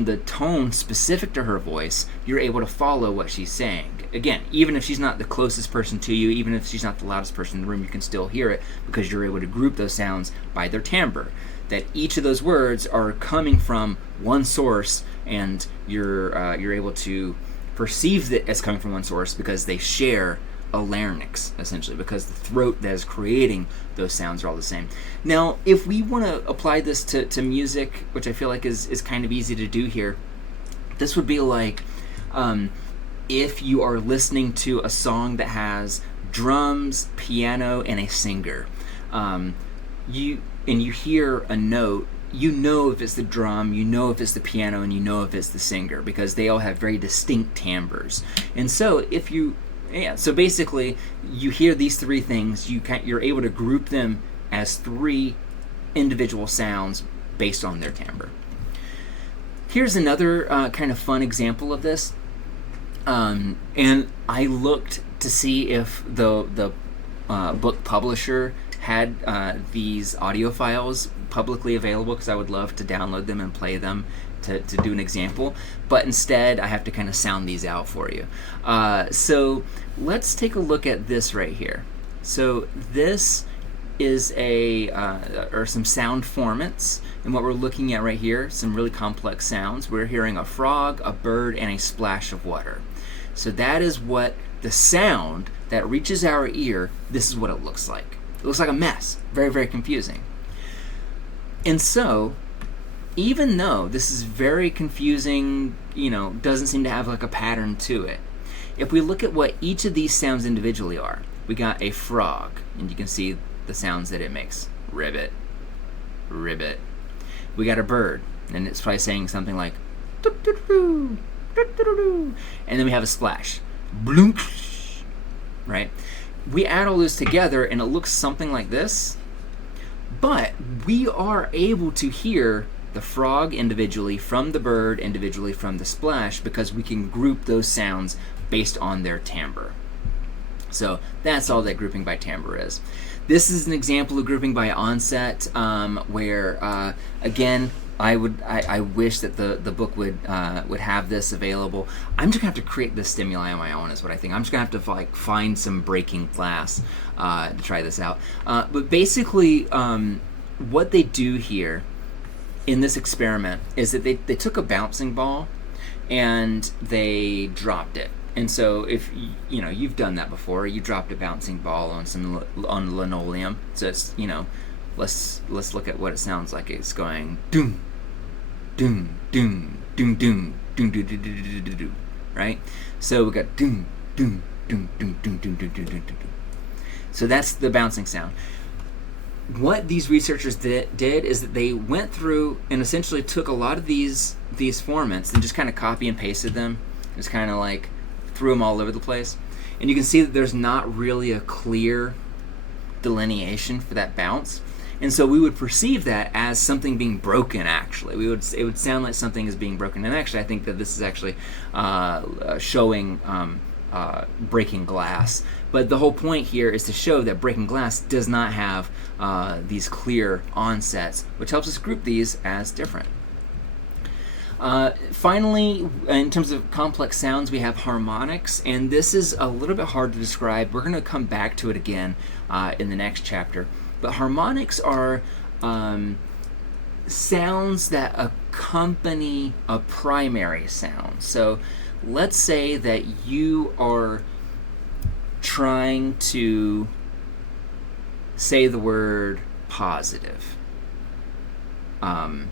the tone specific to her voice, you're able to follow what she's saying. Again, even if she's not the closest person to you, even if she's not the loudest person in the room, you can still hear it because you're able to group those sounds by their timbre. That each of those words are coming from one source, and you're able to perceive it as coming from one source because they share a larynx, essentially, because the throat that is creating those sounds are all the same. Now, if we want to apply this to music, which I feel like is kind of easy to do here, this would be like, if you are listening to a song that has drums, piano, and a singer. You hear a note, you know if it's the drum, you know if it's the piano, and you know if it's the singer, because they all have very distinct timbres. And so so basically you hear these three things, you're able to group them as three individual sounds based on their timbre. Here's another kind of fun example of this. And I looked to see if the book publisher had these audio files publicly available, because I would love to download them and play them to do an example. But instead, I have to kind of sound these out for you. So let's take a look at this right here. So this is or some sound formants, and what we're looking at right here, some really complex sounds. We're hearing a frog, a bird, and a splash of water. So that is what the sound that reaches our ear, this is what it looks like. It looks like a mess. Very, very confusing. And so, even though this is very confusing, doesn't seem to have like a pattern to it, if we look at what each of these sounds individually are, we got a frog, and you can see the sounds that it makes. Ribbit, ribbit. We got a bird, and it's probably saying something like doo-doo-doo, doo-doo-doo. And then we have a splash. Bloom, right? We add all those together and it looks something like this, but we are able to hear the frog individually from the bird, individually from the splash, because we can group those sounds based on their timbre. So that's all that grouping by timbre is. This is an example of grouping by onset, where again, I wish that the book would have this available. I'm just gonna have to create this stimuli on my own, is what I think. I'm just gonna have to find some breaking glass to try this out. But basically, what they do here in this experiment is that they took a bouncing ball and they dropped it. And so if you've done that before, you dropped a bouncing ball on linoleum. So it's let's look at what it sounds like. It's going doom, doom, doom, doom, doom, doom, doom, doom, doom, doom, doom, right? So we got doom, doom, doom, doom, doom, doom, doom, doom, doom, doom. So that's the bouncing sound. What these researchers did is that they went through and essentially took a lot of these formants and just kind of copy and pasted them. Just kind of like threw them all over the place. And you can see that there's not really a clear delineation for that bounce. And so we would perceive that as something being broken, actually. It would sound like something is being broken. And actually, I think that this is actually showing breaking glass. But the whole point here is to show that breaking glass does not have these clear onsets, which helps us group these as different. Finally, in terms of complex sounds, we have harmonics, and this is a little bit hard to describe. We're going to come back to it again in the next chapter. But harmonics are sounds that accompany a primary sound. So let's say that you are trying to say the word positive. And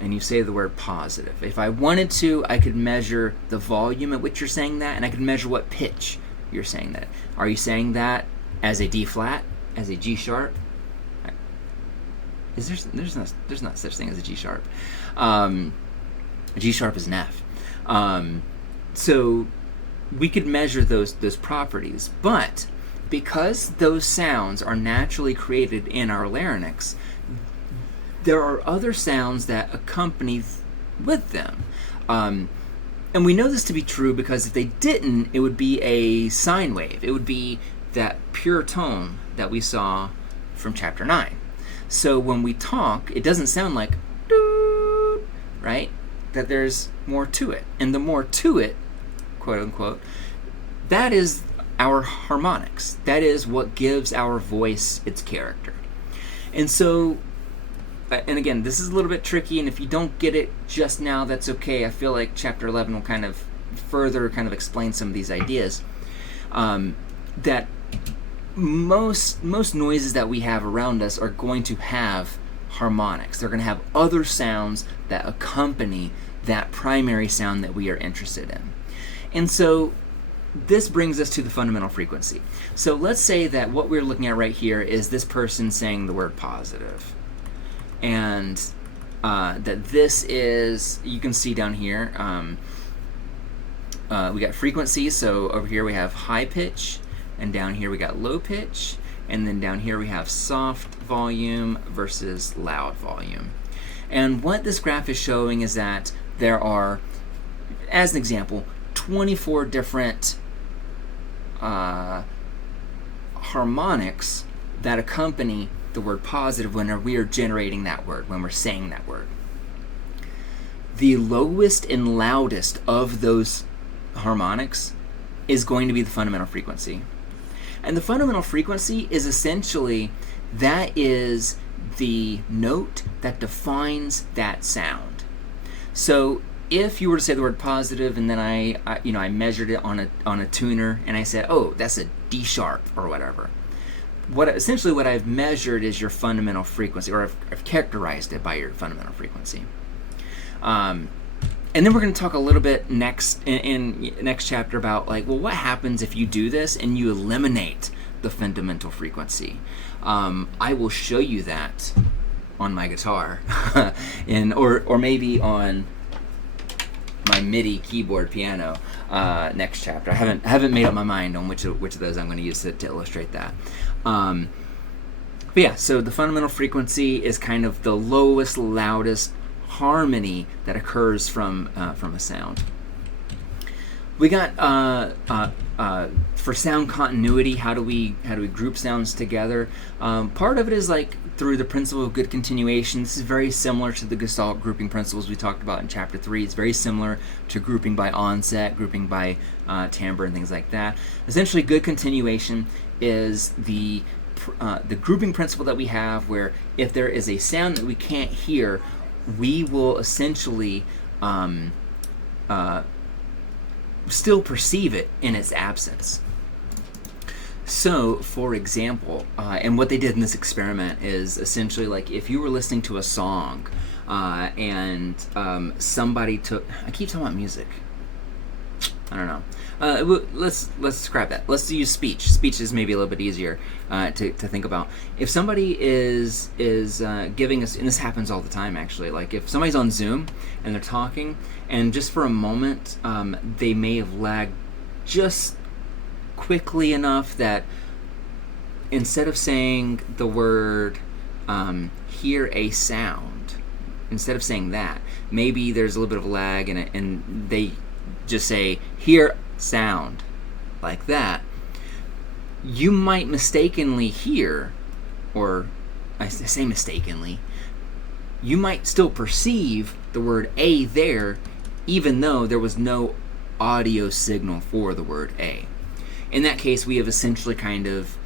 you say the word positive. If I wanted to, I could measure the volume at which you're saying that, and I could measure what pitch you're saying that. Are you saying that as a D flat, as a G sharp? There's not such thing as a G sharp. A G sharp is an F. So we could measure those properties, but because those sounds are naturally created in our larynx, there are other sounds that accompany with them. And we know this to be true because if they didn't, it would be a sine wave. It would be that pure tone that we saw from chapter 9. So when we talk, it doesn't sound like doo, right? That there's more to it. And the more to it, quote unquote, that is our harmonics. That is what gives our voice its character. And so, and again, this is a little bit tricky, and if you don't get it just now, that's okay. I feel like chapter 11 will kind of further kind of explain some of these ideas. That most noises that we have around us are going to have harmonics. They're going to have other sounds that accompany that primary sound that we are interested in. And so this brings us to the fundamental frequency. So let's say that what we're looking at right here is this person saying the word positive. And that this is, you can see down here, we got frequency. So over here we have high pitch, and down here we got low pitch, and then down here we have soft volume versus loud volume. And what this graph is showing is that there are, as an example, 24 different harmonics that accompany the word positive when we are generating that word, when we're saying that word. The lowest and loudest of those harmonics is going to be the fundamental frequency. And the fundamental frequency is essentially, that is the note that defines that sound. So if you were to say the word positive, and then I measured it on a tuner, and I said, oh, that's a D sharp or whatever. What I've measured is your fundamental frequency, or I've characterized it by your fundamental frequency. And then we're going to talk a little bit next in next chapter about, like, well, what happens if you do this and you eliminate the fundamental frequency? I will show you that on my guitar, or maybe on my MIDI keyboard piano next chapter. I haven't made up my mind on which of those I'm going to use to illustrate that. But yeah, so the fundamental frequency is kind of the lowest, loudest harmony that occurs from a sound. We got for sound continuity, how do we group sounds together? Part of it is like through the principle of good continuation. This is very similar to the Gestalt grouping principles we talked about in chapter 3. It's very similar to grouping by onset, grouping by timbre, and things like that. Essentially, good continuation is the grouping principle that we have, where if there is a sound that we can't hear, we will essentially still perceive it in its absence. So, for example, and what they did in this experiment is essentially like if you were listening to a song and somebody took... I keep talking about music. I don't know. Let's scrap that. Let's use speech. Speech is maybe a little bit easier to think about. If somebody is giving us, and this happens all the time actually, like if somebody's on Zoom and they're talking, and just for a moment they may have lagged just quickly enough that instead of saying the word hear a sound, instead of saying that, maybe there's a little bit of lag and they just say hear sound like that, you might mistakenly hear, or I say mistakenly, you might still perceive the word a there, even though there was no audio signal for the word a. In that case, we have essentially kind of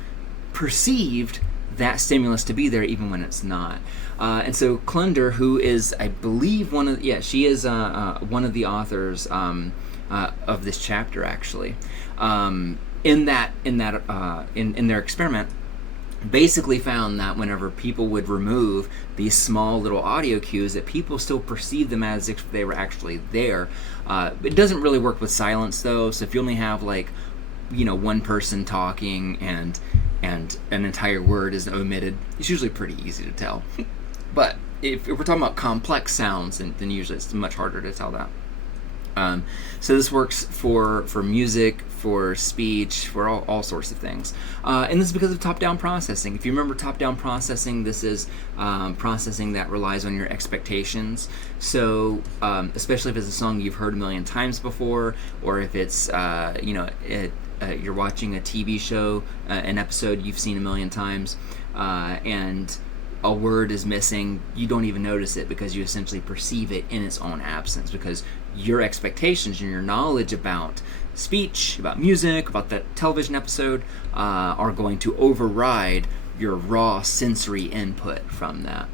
perceived that stimulus to be there even when it's not. And so Klunder, who is, I believe, one of the authors of this chapter, actually, in their experiment, basically found that whenever people would remove these small little audio cues, that people still perceive them as if they were actually there. It doesn't really work with silence, though. So if you only have one person talking and an entire word is omitted, it's usually pretty easy to tell. But if we're talking about complex sounds, then usually it's much harder to tell that. So this works for music, for speech, for all sorts of things. And this is because of top-down processing. If you remember top-down processing, this is processing that relies on your expectations. So especially if it's a song you've heard a million times before, or if it's you're watching a TV show, an episode you've seen a million times, and a word is missing, you don't even notice it because you essentially perceive it in its own absence, because your expectations and your knowledge about speech, about music, about that television episode are going to override your raw sensory input from that.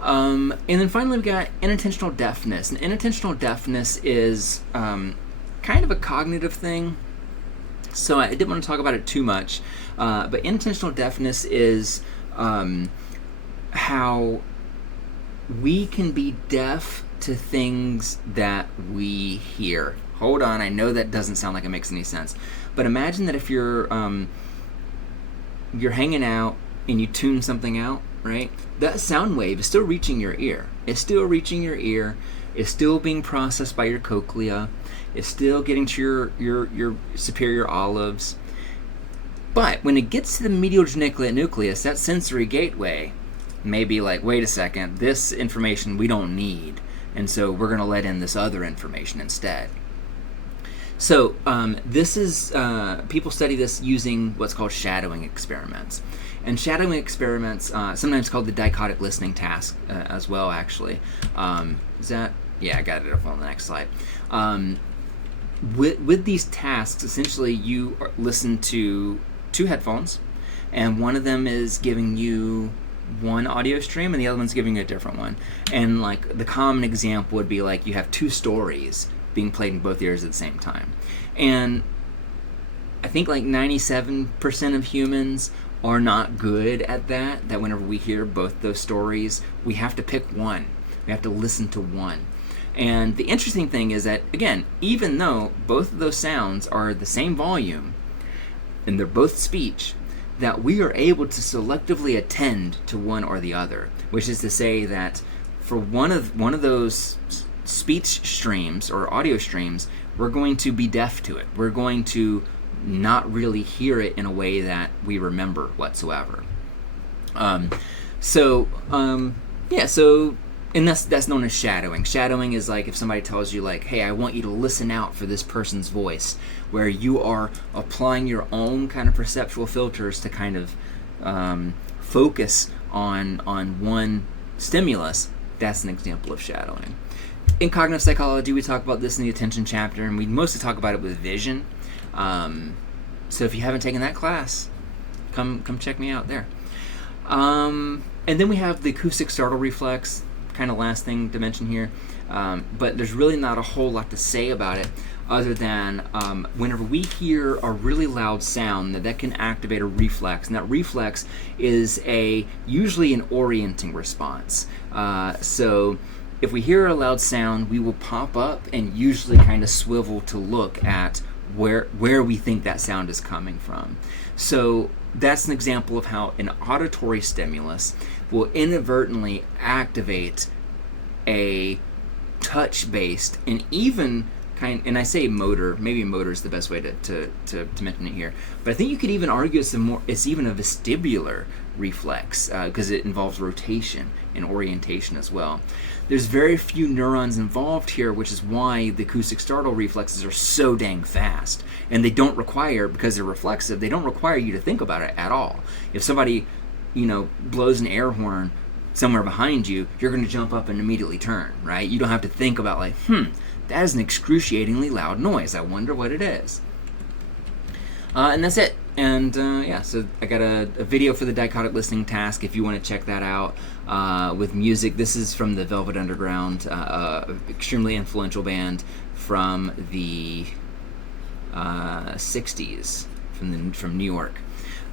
And then finally, we've got inattentional deafness. And inattentional deafness is kind of a cognitive thing, so I didn't want to talk about it too much. But inattentional deafness is how we can be deaf to things that we hear hold on, I know that doesn't sound like it makes any sense. But imagine that if you're hanging out and you tune something out, right? That sound wave is still reaching your ear. It's still reaching your ear. It's still being processed by your cochlea. It's still getting to your superior olives. But when it gets to the medial geniculate nucleus, that sensory gateway may be like, wait a second, this information we don't need, and so we're going to let in this other information instead. So this is, people study this using what's called shadowing experiments. And shadowing experiments, sometimes called the dichotic listening task as well, actually. Is that? Yeah, I got it up on the next slide. With these tasks, essentially you listen to 2 headphones, and one of them is giving you one audio stream and the other one's giving you a different one. And like the common example would be like you have 2 stories being played in both ears at the same time. And I think like 97% of humans are not good at that whenever we hear both those stories, we have to pick one. We have to listen to one. And the interesting thing is that, again, even though both of those sounds are the same volume and they're both speech, that we are able to selectively attend to one or the other, which is to say that for one of those speech streams or audio streams, we're going to be deaf to it. We're going to not really hear it in a way that we remember whatsoever. And that's known as shadowing. Shadowing is like if somebody tells you like, hey, I want you to listen out for this person's voice, where you are applying your own kind of perceptual filters to kind of focus on one stimulus. That's an example of shadowing. In cognitive psychology, we talk about this in the attention chapter, and we mostly talk about it with vision. So if you haven't taken that class, come check me out there. And then we have the acoustic startle reflex, kind of last thing to mention here. But there's really not a whole lot to say about it other than whenever we hear a really loud sound, that can activate a reflex. And that reflex is usually an orienting response. So if we hear a loud sound, we will pop up and usually kind of swivel to look at where we think that sound is coming from. So that's an example of how an auditory stimulus will inadvertently activate a touch-based and even and I say motor, maybe motor is the best way to mention it here, but I think you could even argue it's even a vestibular reflex because it involves rotation and orientation as well. There's very few neurons involved here, which is why the acoustic startle reflexes are so dang fast, and they don't require, because they're reflexive, they don't require you to think about it at all. If somebody blows an air horn somewhere behind you, you're going to jump up and immediately turn, right? You don't have to think about like, that is an excruciatingly loud noise. I wonder what it is. And that's it. And so I got a video for the dichotic listening task if you want to check that out with music. This is from the Velvet Underground, extremely influential band from the 60s from New York.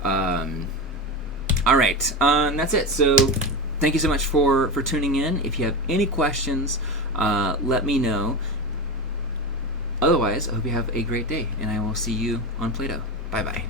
All right, and that's it. So thank you so much for tuning in. If you have any questions, let me know. Otherwise, I hope you have a great day, and I will see you on Play-Doh. Bye-bye.